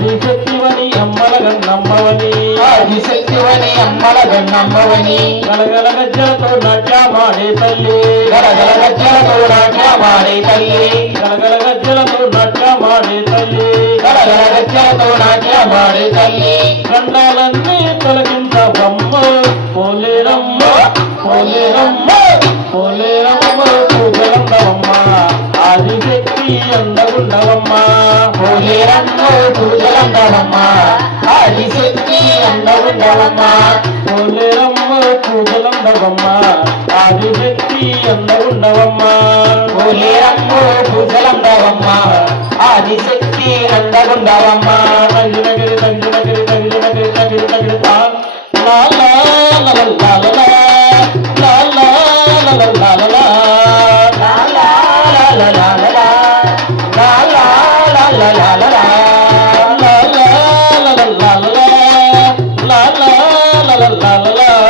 ఆదిశక్తివని అమ్మల గన్నమ్మవని ఆదిశక్తివని అమ్మల గన్నమ్మవని గలగల గజ్జలతో నాట్యమాడే తల్లి గలగల గజ్జలతో నాట్యమాడే తల్లి గలగల గజ్జలతో నాట్యమాడే తల్లి గలగల గజ్జలతో నాట్యమాడే తల్లి గండాలన్నీ తొలగించవమ్మ పోలేరమ్మ పోలేరమ్మ పోలేరమ్మ పూజలందవమ్మ ఆదిశక్తి అందగుండవమ్మ పోలేరమ్మ పూజలందవమ్మ ఆదిశక్తి అందగుండవమ్మ పోలేరమ్మ పూజలందవమ్మ ఆదిశక్తి అందగుండవమ్మ పోలేరమ్మ పూజలందవమ్మ ఆదిశక్తి అందగుండవమ్మ తంజనగిరి తంజనగిరి తంజనగిరి తగిరి తగిరి లా లా లా లా లా లా లా లా లా లా లా la la la la